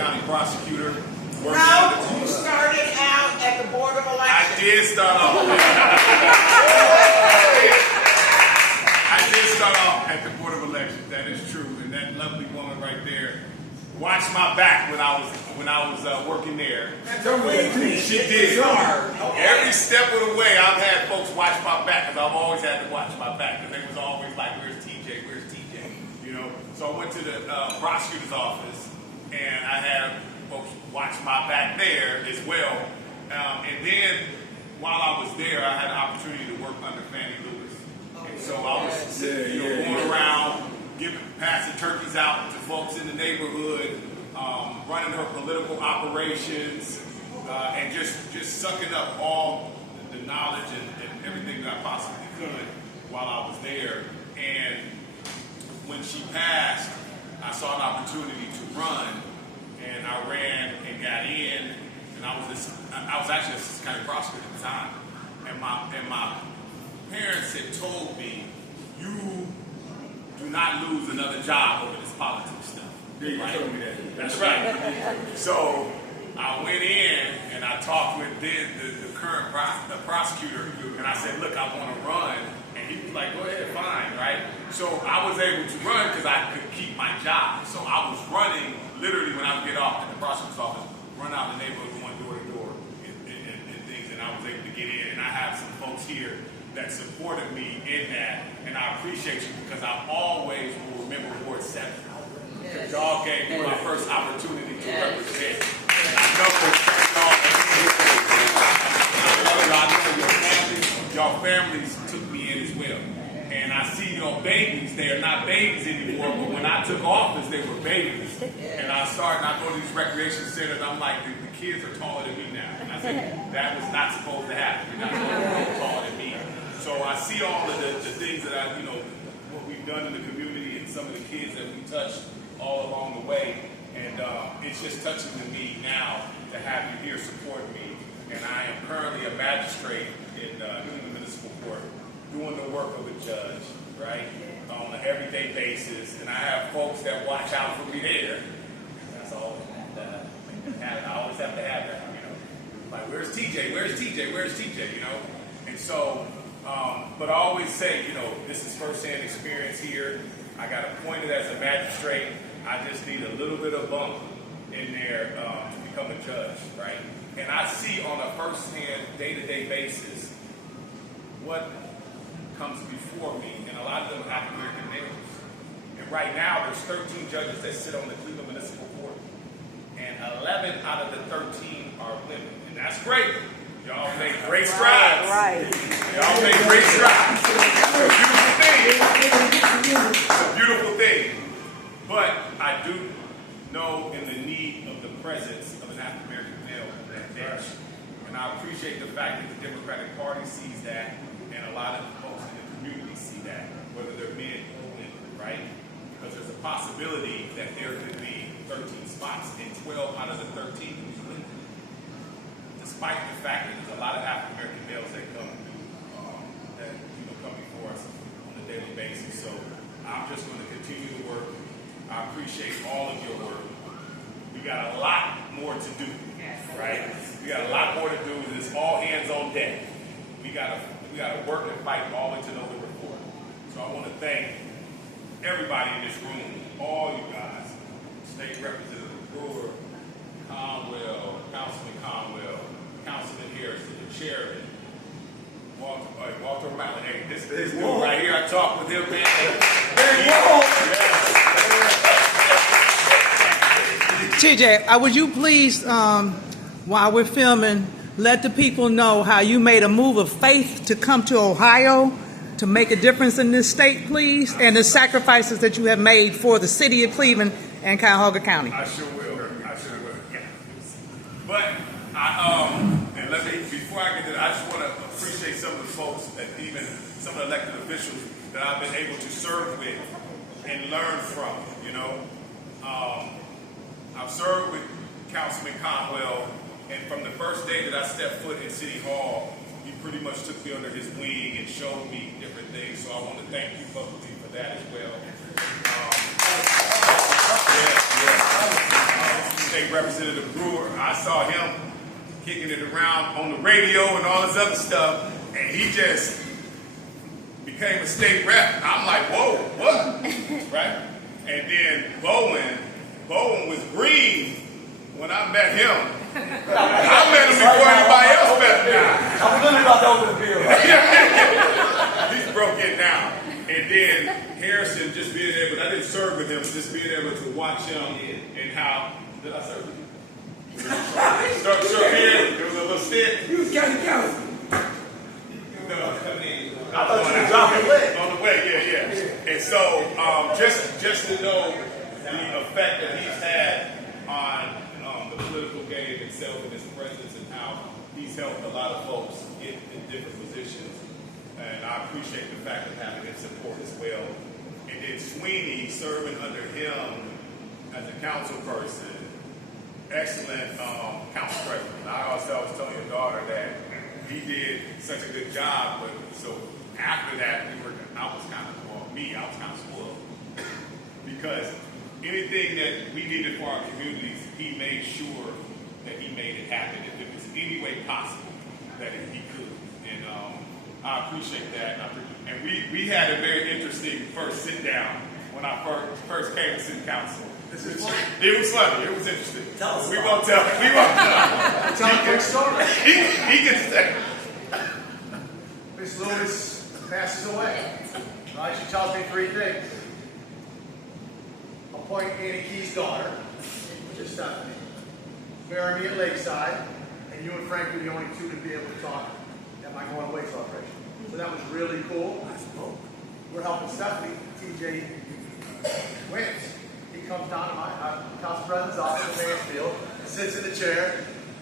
County prosecutor. No, you started out at the Board of Elections. I did start off. I did start off at the Board of Elections. That is true, and that lovely woman right there watched my back when I was working there. She did. Every step of the way, I've had folks watch my back because I've always had to watch my back because they was always like, "Where's TJ? Where's TJ?" You know. So I went to the prosecutor's office and I had folks watch my back there as well. And then while I was there, I had an opportunity to work under Fannie Lewis. And so I was going around, passing turkeys out to folks in the neighborhood, running her political operations, and just sucking up all the knowledge and everything that I possibly could while I was there. And when she passed, I saw an opportunity to run, and I ran and got in, and I was actually an assistant county prosecutor at the time, and my parents had told me, "You do not lose another job over this politics stuff." Yeah, you told me that. That's right. So I went in and I talked with the current prosecutor, and I said, "Look, I want to run." And he was like, "Go ahead, fine," right? So I was able to run because I could keep my job. So I was running literally when I would get off at the prosecutor's office, run out the neighborhood, going door to door and things, and I was able to get in. And I have some folks here that supported me in that, and I appreciate you because I always will remember Ward 7. Because y'all gave me my first opportunity to represent. And I know y'all families took me in as well. And I see babies, they are not babies anymore, but when I took office, they were babies. And I go to these recreation centers, I'm like, the kids are taller than me now. And I said, that was not supposed to happen. You're not supposed to be taller than me. So I see all of the things that what we've done in the community and some of the kids that we touched all along the way. And it's just touching to me now to have you here supporting me. And I am currently a magistrate in the municipal court, doing the work of a judge, right, on an everyday basis. And I have folks that watch out for me there. That's all. I always have to have that, Like, where's TJ? Where's TJ? Where's TJ? And so, but I always say, this is firsthand experience here. I got appointed as a magistrate. I just need a little bit of bump in there to become a judge, right? And I see on a firsthand, day-to-day basis what comes before me, and a lot of them are African American males. And right now, there's 13 judges that sit on the Cleveland Municipal Court, and 11 out of the 13 are women, and that's great. Y'all made great strides. Right. Y'all made great strides. It's a beautiful thing. It's a beautiful thing. But I do know in the need of the presence of an African American male on that bench. And I appreciate the fact that the Democratic Party sees that, and a lot of the folks in the community see that, whether they're men or women, right? Because there's a possibility that there could be 13 spots, and 12 out of the 13 is women. Despite the fact that there's a lot of African American males that come before us on a daily basis. So I'm just going to continue to work. I appreciate all of your work. We got a lot more to do, right? We got a lot more to do. It's all hands on deck. We got to work and fight all into the report. So I want to thank everybody in this room, all you guys, State Representative Brewer, Conwell, Councilman Conwell, Councilman Harrison, the chairman, Walter O'Malley. Hey, this dude right here, I talked with him, man. TJ, would you please, while we're filming, let the people know how you made a move of faith to come to Ohio to make a difference in this state, please, and the sacrifices that you have made for the city of Cleveland and Cuyahoga County. I sure will. Yeah. But and let me, before I get to that, I just want to appreciate some of the folks that even some of the elected officials that I've been able to serve with and learn from. I've served with Councilman Conwell, and from the first day that I stepped foot in City Hall, he pretty much took me under his wing and showed me different things. So I want to thank you publicly for that as well. State State Representative Brewer. I saw him kicking it around on the radio and all this other stuff, and he just became a state rep. I'm like, whoa, what? Right? And then Bowen was green when I met him. I met him before anybody else met him. I'm literally about to open the beer. He's broke it now. And then Harrison just being able, I didn't serve with him, just being able to watch him and how, did I serve with you? Serve here, there was a little stick. He was county council. No. I thought you were dropping away. On the way, yeah. And so, just to know the effect that he's had on the political game itself and his presence and how he's helped a lot of folks get in different positions. And I appreciate the fact of having his support as well. And then Sweeney serving under him as a council person, excellent council president. I was telling your daughter that he did such a good job, but so after that, I was kind of spoiled because anything that we needed for our communities, he made sure that he made it happen if it was any way possible that he could. And I appreciate that. And we had a very interesting first sit down when I first came to city council. It was funny. It was interesting. We won't tell. Tell a quick story. He can say. Miss Lewis passes away. Right? She tells me three things. Appoint Annie Key's daughter, which is Stephanie. Marry me at Lakeside, and you and Frank are the only two to be able to talk at my going away celebration. So that was really cool. We're helping Stephanie. TJ wins. He comes down to my council president's office in Mansfield, sits in the chair,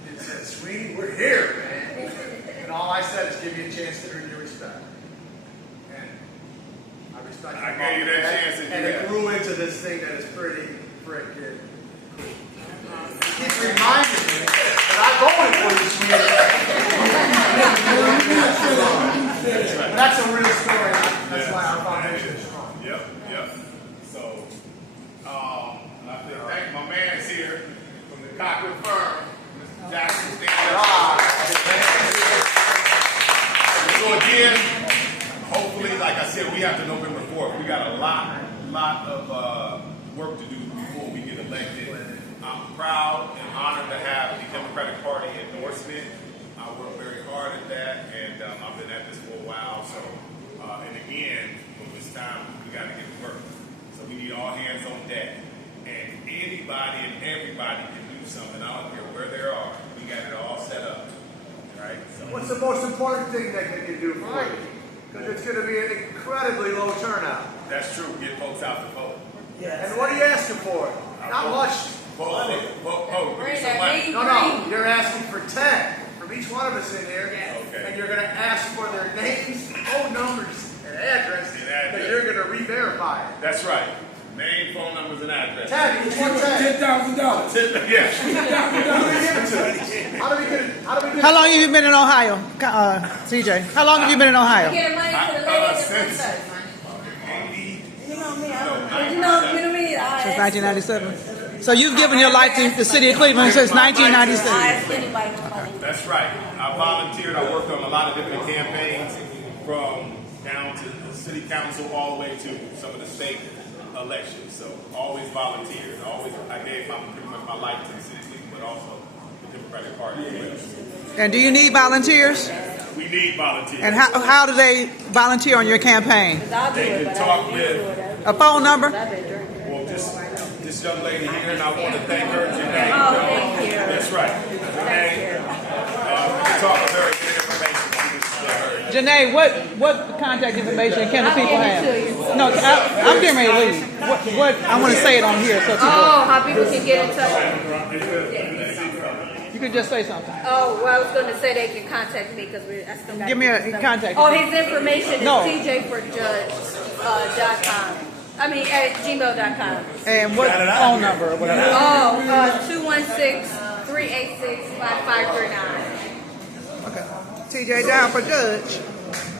and says, "Sweeney, we're here, man." And all I said is give you a chance to earn your respect. And I respect I gave you that chance, and it grew into this thing that is pretty freaking cool. It reminded me that I voted for you, Sweeney. That's a real story. That's why our foundation is strong. Yep. So, I have to thank my man's here from the Cochran firm, Mr. Jackson. So again, hopefully, like I said, we have to November 4th. We got a lot of work to do before we get elected. I'm proud and honored to have the Democratic Party endorsement. I work very hard at that, and I've been at this for a while. So, and again, when it's time, we got to get to work. So we need all hands on deck. And anybody and everybody can do something. I don't care where they are. We got it all set up. Right? So, What's the most important thing that they can do for you? Because it's going to be an incredibly low turnout. that's true. Get folks out to vote. And what are you asking for? Not much. Vote. Give me some money. No. You're asking for 10 from each one of us in here. Okay. And you're going to ask for their names, phone numbers, and address. And address. That you're going to re-verify it. That's right. Name, phone numbers, and address. 10. Each one 10. $10,000. Yeah. How do we get it? How long have you been in Ohio, CJ? How long have you been in Ohio? Get money to the ladies and princess. You know me. Since 1997. So you've given your life to the city of Cleveland since 1997. I ask anybody for money. That's right. I volunteered. I worked on a lot of different campaigns, from down to the city council all the way to some of the state elections. So always volunteered. I gave pretty much my life to the city of Cleveland, but also the Democratic Party as well. And do you need volunteers? We need volunteers. And how do they volunteer on your campaign? I'll do They it, can but talk I with, A phone number? I've been drinking. well, this young lady here, and I want to thank her, Janae. Oh, thank you. That's right. Thank Janae, you. we can talk with her and get information. Janae, what contact information can the people I'll have? give it to you. No, I'm getting ready to leave. What I want to say it on here so people. Oh, how people can get in touch. You could just say something. Oh, well, I was going to say they can contact me because I still got. Give me a contact. Oh, his information is No. tjforjudge.com. I mean, at gmail.com. And what phone number or whatever. Oh, 216-386-5539. Okay. TJ down for judge.